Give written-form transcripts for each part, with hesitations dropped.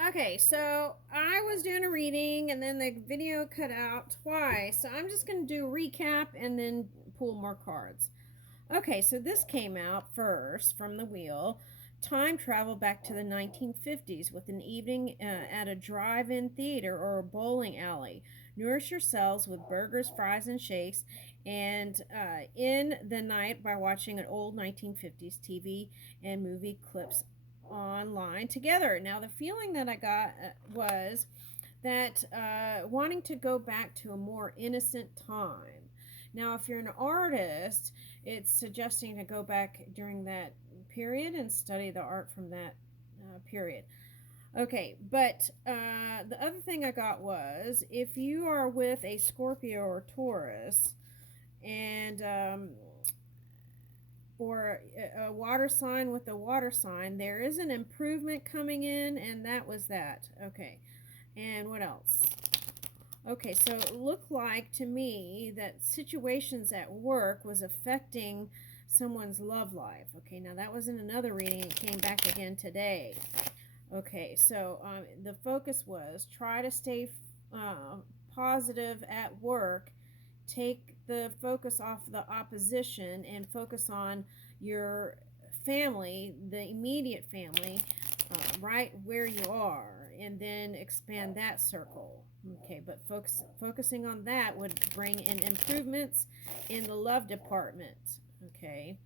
Okay, so I was doing a reading and then the video cut out twice. So I'm just going to do a recap and then pull more cards. Okay, so this came out first from the wheel. Time travel back to the 1950s with an evening at a drive in theater or a bowling alley. Nourish yourselves with burgers, fries, and shakes, and in the night by watching an old 1950s TV and movie clips online together. Now, the feeling that I got was that wanting to go back to a more innocent time. Now, if you're an artist, it's suggesting to go back during that period and study the art from that period. Okay, but the other thing I got was if you are with a Scorpio or Taurus and or a water sign with a water sign, there is an improvement coming in, and that was that. Okay, and what else? Okay, so it looked like to me that situations at work was affecting someone's love life. Okay, now that was in another reading. It came back again today. Okay, so the focus was try to stay uh, positive at work. Take the focus off the opposition and focus on your family, the immediate family, right where you are, and then expand that circle. Okay, but focusing on that would bring in improvements in the love department. Okay,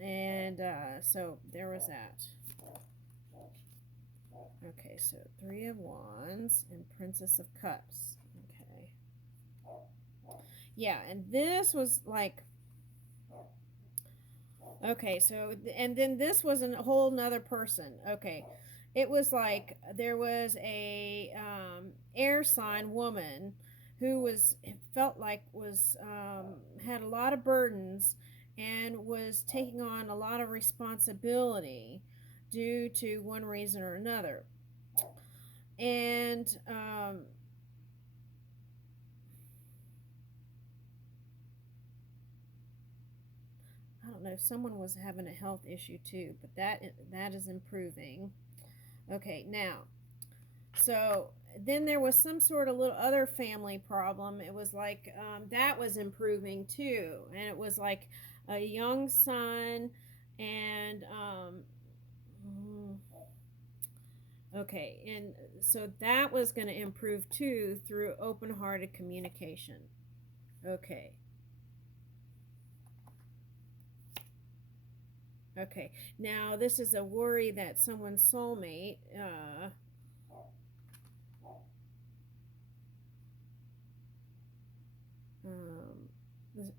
and so there was that. Okay, so Three of Wands and Princess of Cups. Okay. Yeah, and this was like, okay, so, and then this was a whole nother person. Okay. It was like there was a air sign woman who was, felt like was, had a lot of burdens and was taking on a lot of responsibility due to one reason or another. And I don't know, someone was having a health issue too, but that is improving. Okay, now, so then there was some sort of little other family problem. It was like that was improving too, and it was like a young son, and mm, okay, and so that was going to improve too through open-hearted communication. Okay, okay. Now this is a worry that someone's soulmate. Um,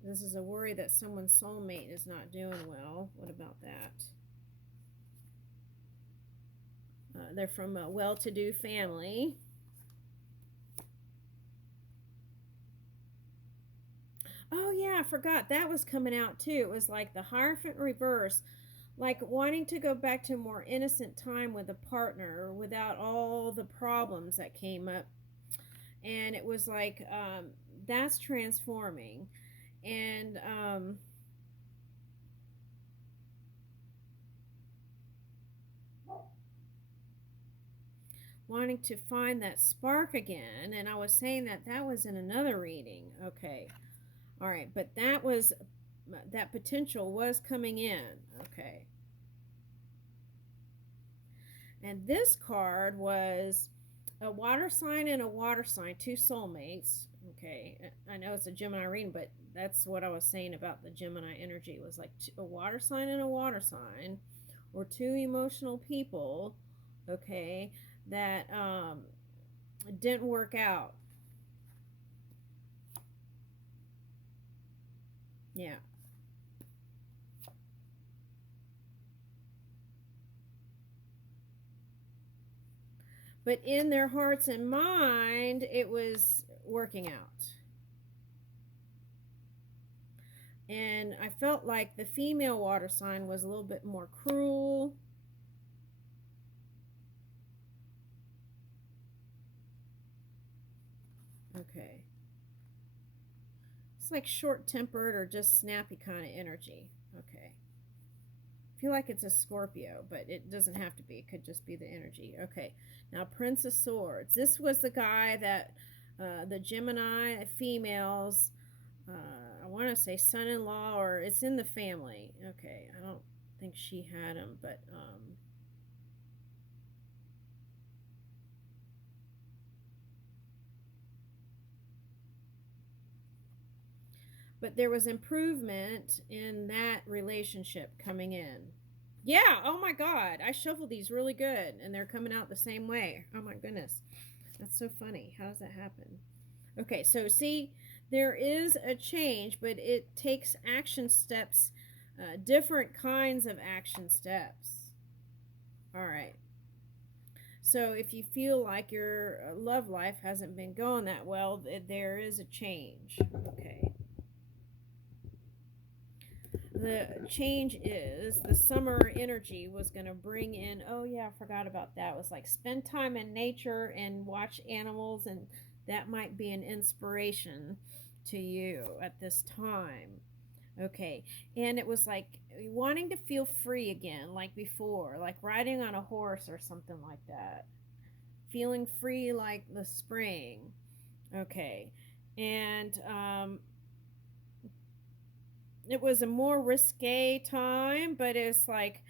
this is a worry that someone's soulmate is not doing well. What about that? They're from a well to do family. Oh, yeah, I forgot. That was coming out too. It was like the Hierophant reverse, like wanting to go back to a more innocent time with a partner without all the problems that came up. And it was like, that's transforming. And wanting to find that spark again. And I was saying that that was in another reading. Okay. All right. But that was, that potential was coming in. Okay. And this card was a water sign and a water sign, two soulmates. Okay. I know it's a Gemini reading, but that's what I was saying about the Gemini energy. It was like a water sign and a water sign, or two emotional people, okay, that didn't work out. Yeah. But in their hearts and mind, it was working out. And I felt like the female water sign was a little bit more cruel. Okay. It's like short tempered or just snappy kind of energy. Okay. feel like it's a Scorpio, but it doesn't have to be. It could just be the energy. Okay, now Prince of Swords. This was the guy that the Gemini females, I want to say son-in-law, or it's in the family. Okay, I don't think she had him, but there was improvement in that relationship coming in. Yeah, oh my God. I shuffled these really good and they're coming out the same way. Oh my goodness. That's so funny. How does that happen? Okay, so see, there is a change, but it takes action steps, different kinds of action steps. All right. So if you feel like your love life hasn't been going that well, there is a change. Okay. The change is the summer energy was going to bring in, oh yeah, I forgot about that. It was like spend time in nature and watch animals, and that might be an inspiration to you at this time. Okay, and it was like wanting to feel free again, like before, like riding on a horse or something like that. Feeling free like the spring. Okay, and it was a more risque time, but it's like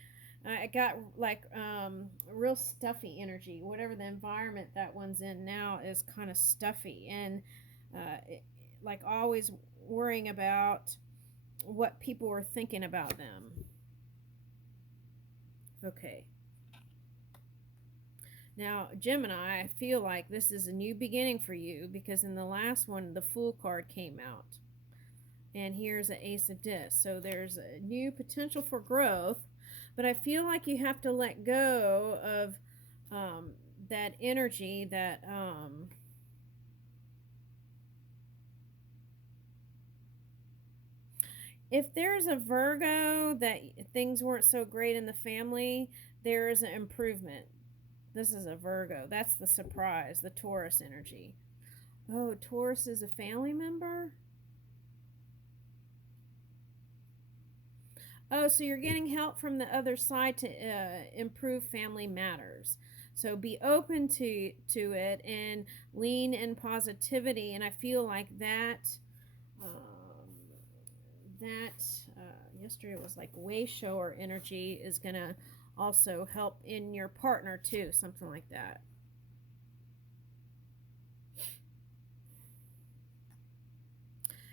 it got like real stuffy energy. Whatever the environment that one's in now is kind of stuffy, and it, like always worrying about what people were thinking about them. Okay. Now, Gemini, I feel like this is a new beginning for you because in the last one, the Fool card came out. And here's an Ace of Discs. So there's a new potential for growth, but I feel like you have to let go of that energy that if there's a Virgo that things weren't so great in the family, there is an improvement. This is a Virgo. That's the surprise, the Taurus energy. Oh, Taurus is a family member? Oh, so you're getting help from the other side to improve family matters. So be open to it and lean in positivity. And I feel like that that yesterday was like way shower energy is gonna also help in your partner too, something like that.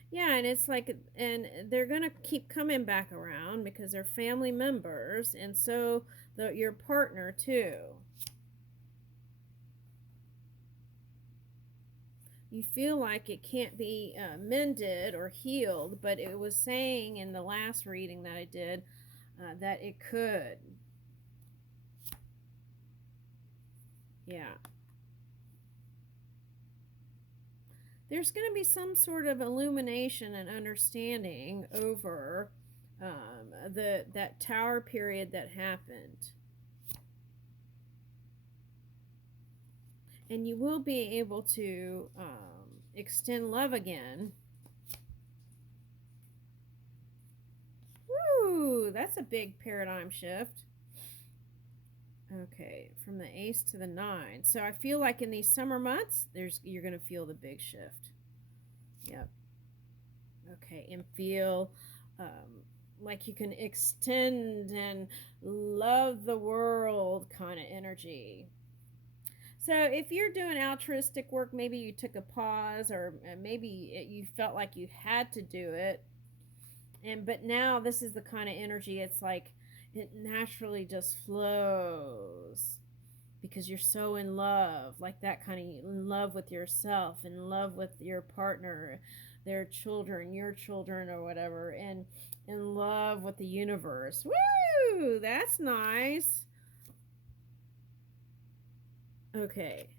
Yeah, and it's like, and they're gonna keep coming back around because they're family members, and so your partner too. You feel like it can't be mended or healed, but it was saying in the last reading that I did that it could. Yeah. There's going to be some sort of illumination and understanding over that tower period that happened. And you will be able to extend love again. Woo! That's a big paradigm shift. Okay, from the Ace to the 9. So I feel like in these summer months, you're going to feel the big shift. Yep. Okay, and feel like you can extend and love the world kind of energy. So if you're doing altruistic work, maybe you took a pause, or maybe you felt like you had to do it, but now this is the kind of energy. It's like it naturally just flows because you're so in love, like that kind of in love with yourself, in love with your partner, their children, your children, or whatever, and in love with the universe. Woo! That's nice. Okay.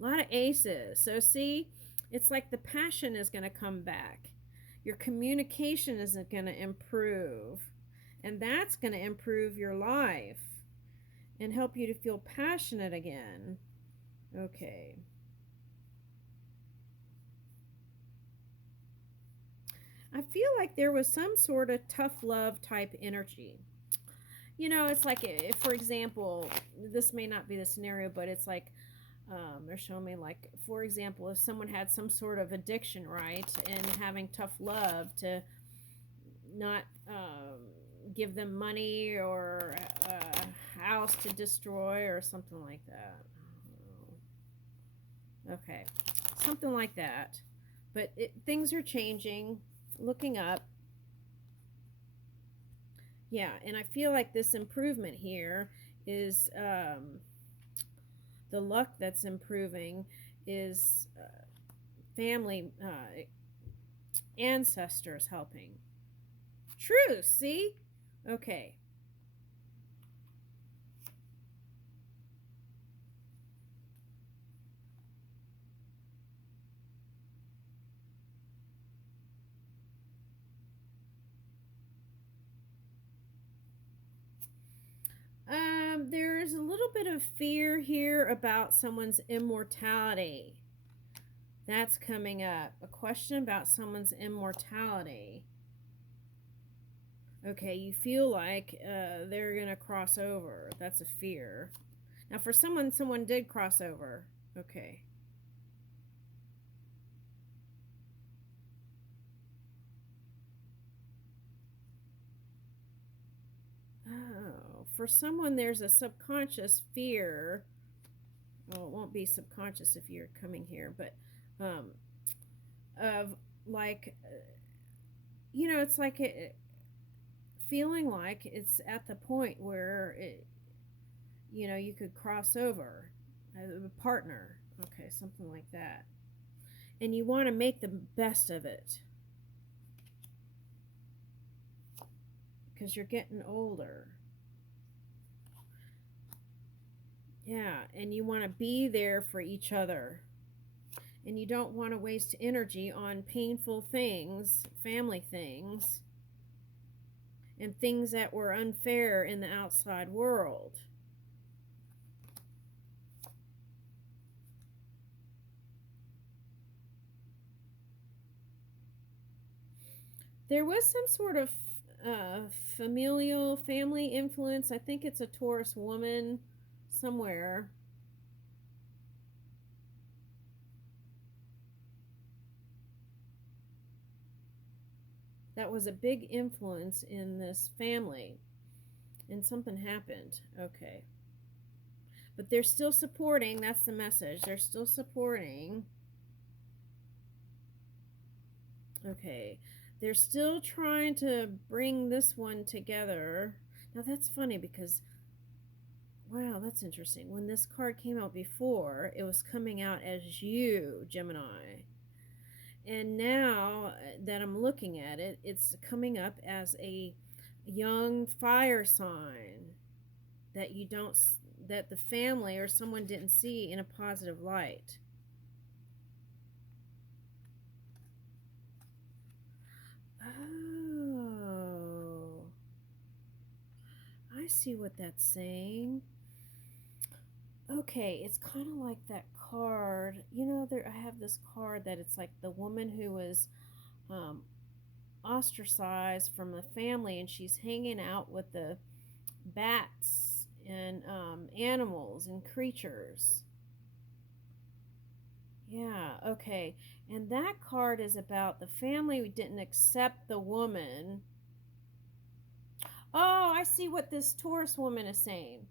A lot of aces. So see, it's like the passion is going to come back. Your communication is going to improve. And that's going to improve your life and help you to feel passionate again. Okay. I feel like there was some sort of tough love type energy. You know, it's like, if, for example, this may not be the scenario, but it's like, they're showing me, like, for example, if someone had some sort of addiction, right, and having tough love to not give them money or a house to destroy or something like that. Okay, something like that. But things are changing, looking up. Yeah, and I feel like this improvement here is the luck that's improving is family ancestors helping. True, see? Okay. There's a little bit of fear here about someone's immortality. That's coming up. A question about someone's immortality. Okay, you feel like they're going to cross over. That's a fear. Now, for someone did cross over. Okay. Oh, for someone, there's a subconscious fear. Well, it won't be subconscious if you're coming here, but um, of like, it's like feeling like it's at the point where you could cross over a partner. Okay, something like that. And you want to make the best of it because you're getting older. Yeah, and you want to be there for each other. And you don't want to waste energy on painful things, family things, and things that were unfair in the outside world. There was some sort of familial family influence. I think it's a Taurus woman somewhere. That was a big influence in this family. And something happened. Okay. But they're still supporting. That's the message. They're still supporting. Okay. They're still trying to bring this one together. Now that's funny because, wow, that's interesting. When this card came out before, it was coming out as you, Gemini. And now that I'm looking at it, it's coming up as a young fire sign that that the family or someone didn't see in a positive light. Oh, I see what that's saying. Okay, it's kind of like that card. I have this card that it's like the woman who was um, ostracized from the family, and she's hanging out with the bats and animals and creatures. Yeah, okay. And that card is about the family who didn't accept the woman. Oh, I see what this Taurus woman is saying.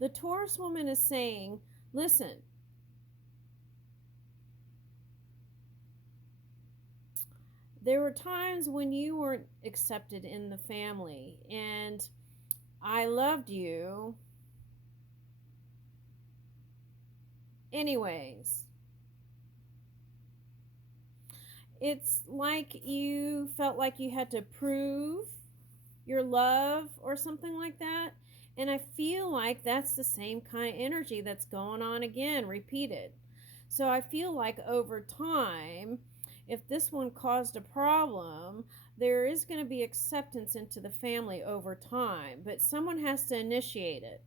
The Taurus woman is saying, listen, there were times when you weren't accepted in the family, and I loved you anyways. It's like you felt like you had to prove your love or something like that. And I feel like that's the same kind of energy that's going on again, repeated. So I feel like over time, if this one caused a problem, there is going to be acceptance into the family over time, but someone has to initiate it.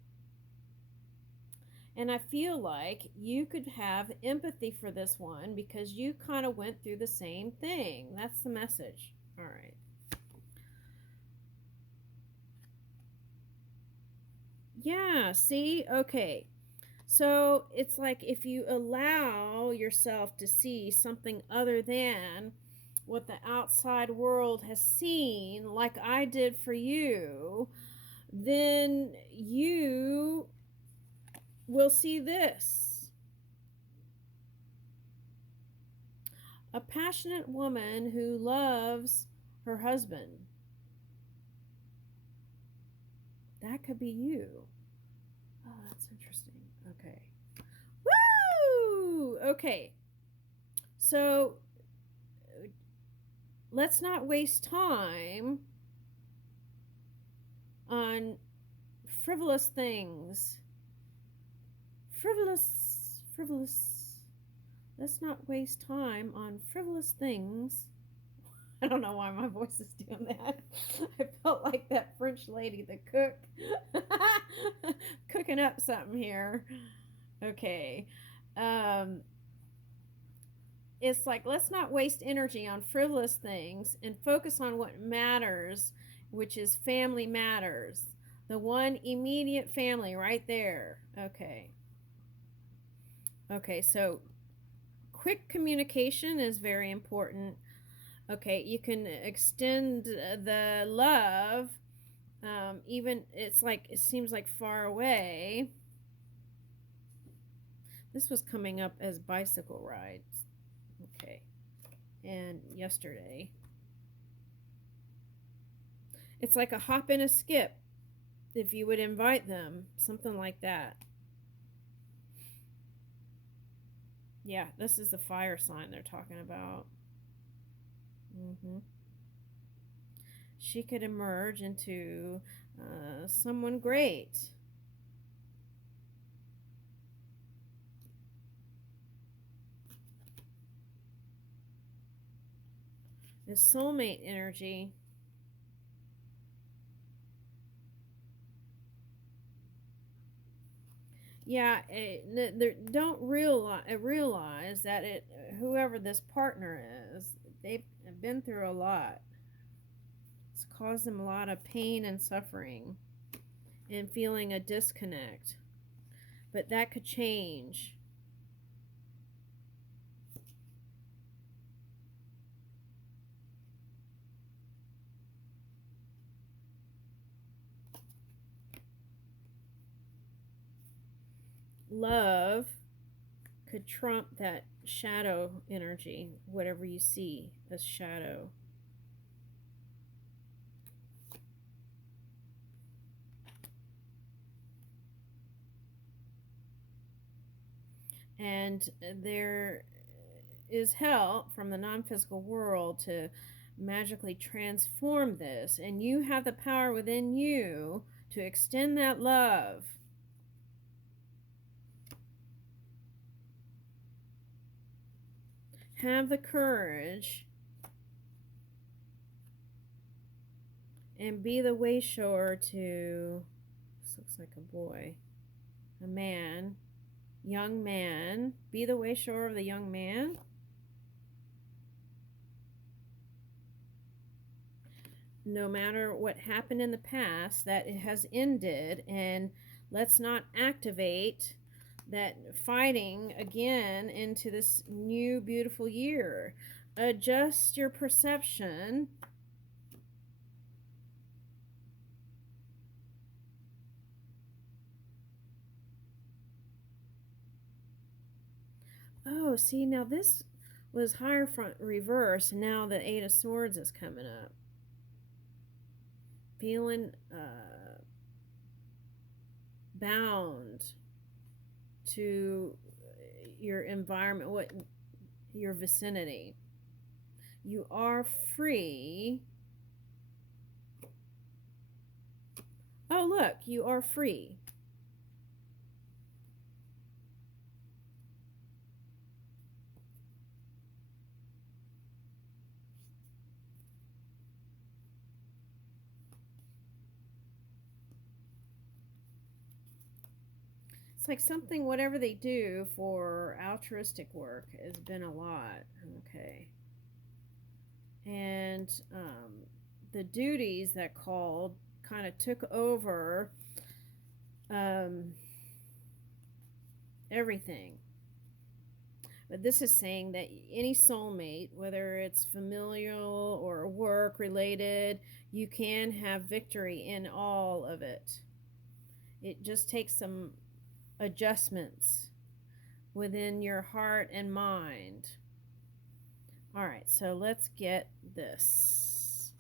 And I feel like you could have empathy for this one because you kind of went through the same thing. That's the message. All right. Yeah, see? Okay. So it's like if you allow yourself to see something other than what the outside world has seen, like I did for you, then you will see this. A passionate woman who loves her husband. That could be you. Oh, that's interesting. Okay. Woo! Okay. So let's not waste time on frivolous things. Frivolous. Let's not waste time on frivolous things. I don't know why my voice is doing that. I felt like that French lady, the cook, cooking up something here. Okay. Um, it's like, let's not waste energy on frivolous things and focus on what matters, which is family matters. The one immediate family right there. Okay. Okay, so quick communication is very important. Okay, you can extend the love, even it's like it seems like far away. This was coming up as bicycle rides. Okay, and yesterday. It's like a hop and a skip if you would invite them, something like that. Yeah, this is the fire sign they're talking about. She could emerge into someone great. This soulmate energy. Yeah, don't realize that whoever this partner is, they've been through a lot. It's caused them a lot of pain and suffering and feeling a disconnect. But that could change. Love could trump that shadow energy, whatever you see as shadow. And there is help from the non-physical world to magically transform this, and you have the power within you to extend that love. Have the courage and be the way shower to, this looks like a boy, a man, young man. Be the way shower of the young man. No matter what happened in the past, that it has ended, and let's not activate that fighting again into this new beautiful year. Adjust your perception. Oh, see, now this was Hierophant reverse, and now the Eight of Swords is coming up. Feeling bound to your environment, what your vicinity. You are free. Oh, look, you are free. It's like something, whatever they do for altruistic work has been a lot. Okay. And the duties that called kind of took over everything. But this is saying that any soulmate, whether it's familial or work related, you can have victory in all of it. It just takes some adjustments within your heart and mind. All right, so let's get this.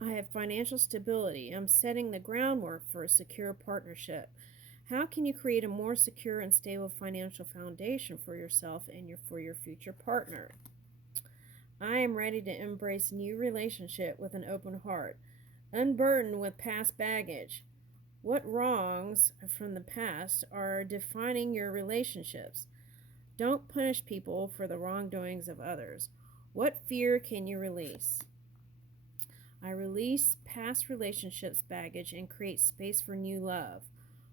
I have financial stability. I'm setting the groundwork for a secure partnership. How can you create a more secure and stable financial foundation for yourself and for your future partner? I am ready to embrace new relationship with an open heart, unburdened with past baggage. What wrongs from the past are defining your relationships? Don't punish people for the wrongdoings of others. What fear can you release? I release past relationships baggage and create space for new love.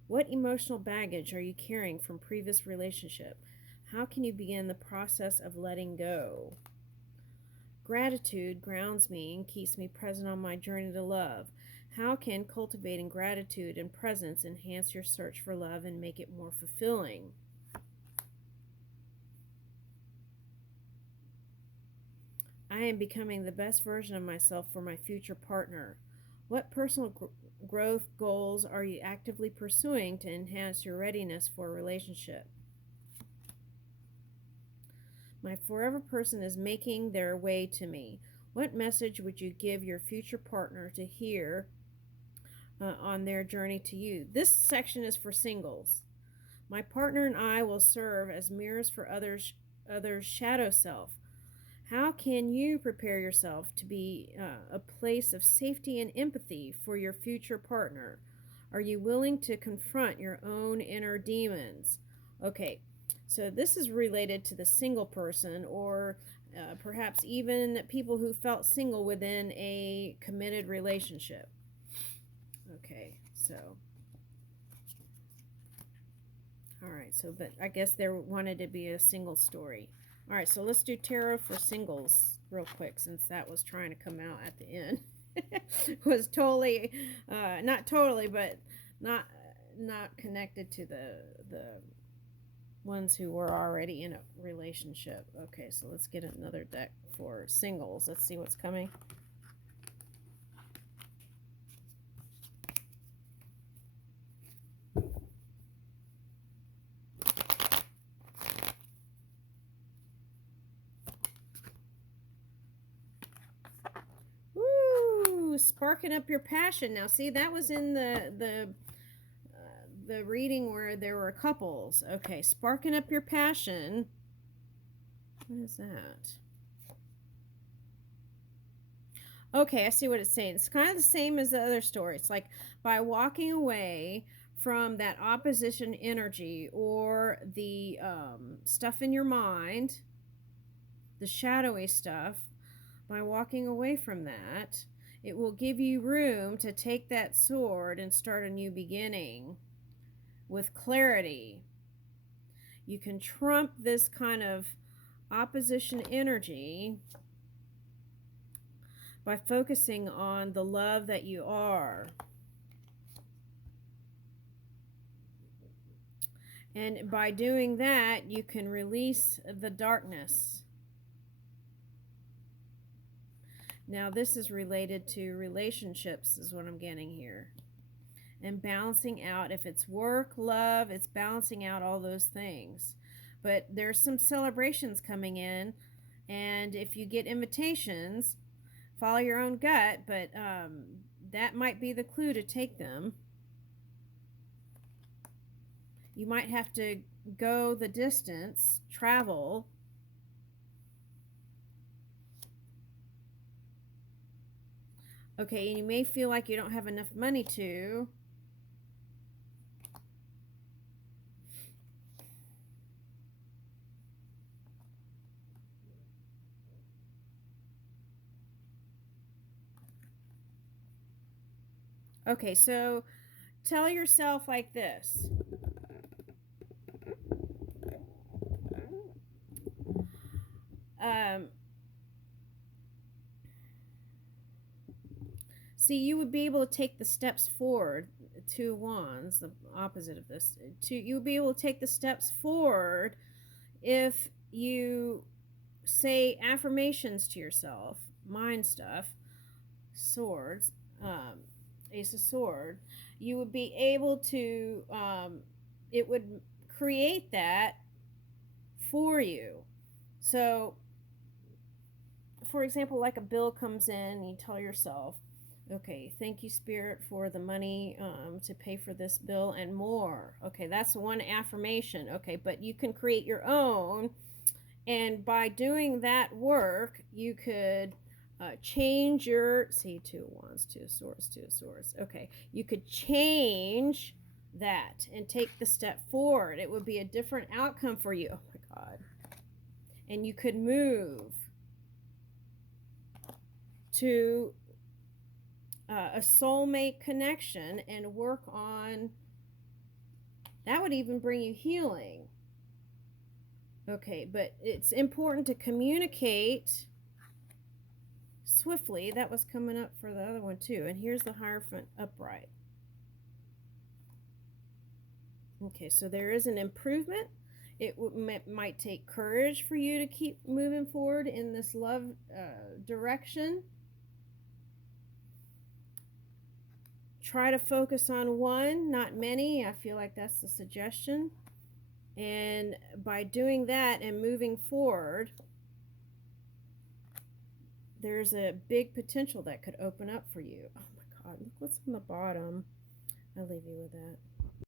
What emotional baggage are you carrying from previous relationship? How can you begin the process of letting go? Gratitude grounds me and keeps me present on my journey to love. How can cultivating gratitude and presence enhance your search for love and make it more fulfilling? I am becoming the best version of myself for my future partner. What personal growth goals are you actively pursuing to enhance your readiness for a relationship? My forever person is making their way to me. What message would you give your future partner to hear on their journey to you? This section is for singles. My partner and I will serve as mirrors for others' shadow self. How can you prepare yourself to be a place of safety and empathy for your future partner? Are you willing to confront your own inner demons? Okay, so this is related to the single person, or perhaps even people who felt single within a committed relationship. Okay, so all right, so but I guess there wanted to be a single story. All right, so let's do tarot for singles real quick, since that was trying to come out at the end. It was totally, not totally, but not connected to the ones who were already in a relationship. Okay, so let's get another deck for singles. Let's see what's coming. Woo! Sparking up your passion. Now, see, that was in the reading where there were couples. Okay, sparking up your passion. What is that? Okay, I see what it's saying. It's kind of the same as the other story. It's like by walking away from that opposition energy or the stuff in your mind, the shadowy stuff, by walking away from that, it will give you room to take that sword and start a new beginning with clarity. You can trump this kind of opposition energy by focusing on the love that you are. And by doing that, you can release the darkness. Now, this is related to relationships, is what I'm getting here. And balancing out, if it's work, love, it's balancing out all those things. But there's some celebrations coming in, and if you get invitations, follow your own gut, but that might be the clue to take them. You might have to go the distance, travel. Okay, and you may feel like you don't have enough money to. Okay, so tell yourself like this. See, you would be able to take the steps forward. Two of Wands, the opposite of this. You would be able to take the steps forward if you say affirmations to yourself, mind stuff, swords, Ace of Sword. You would be able to, it would create that for you. So, for example, like a bill comes in, and you tell yourself, okay, thank you, Spirit, for the money to pay for this bill and more. Okay, that's one affirmation. Okay, but you can create your own. And by doing that work, you could change your, see, Two of Wands, Two of Swords, Two of Swords. Okay, you could change that and take the step forward. It would be a different outcome for you. Oh my God. And you could move to a soulmate connection and work on, that would even bring you healing. Okay, but it's important to communicate swiftly. That was coming up for the other one too. And here's the Hierophant upright. Okay, so there is an improvement. It might take courage for you to keep moving forward in this love direction. Try to focus on one, not many. I feel like that's the suggestion. And by doing that and moving forward, there's a big potential that could open up for you. Oh my God, look what's on the bottom. I'll leave you with that.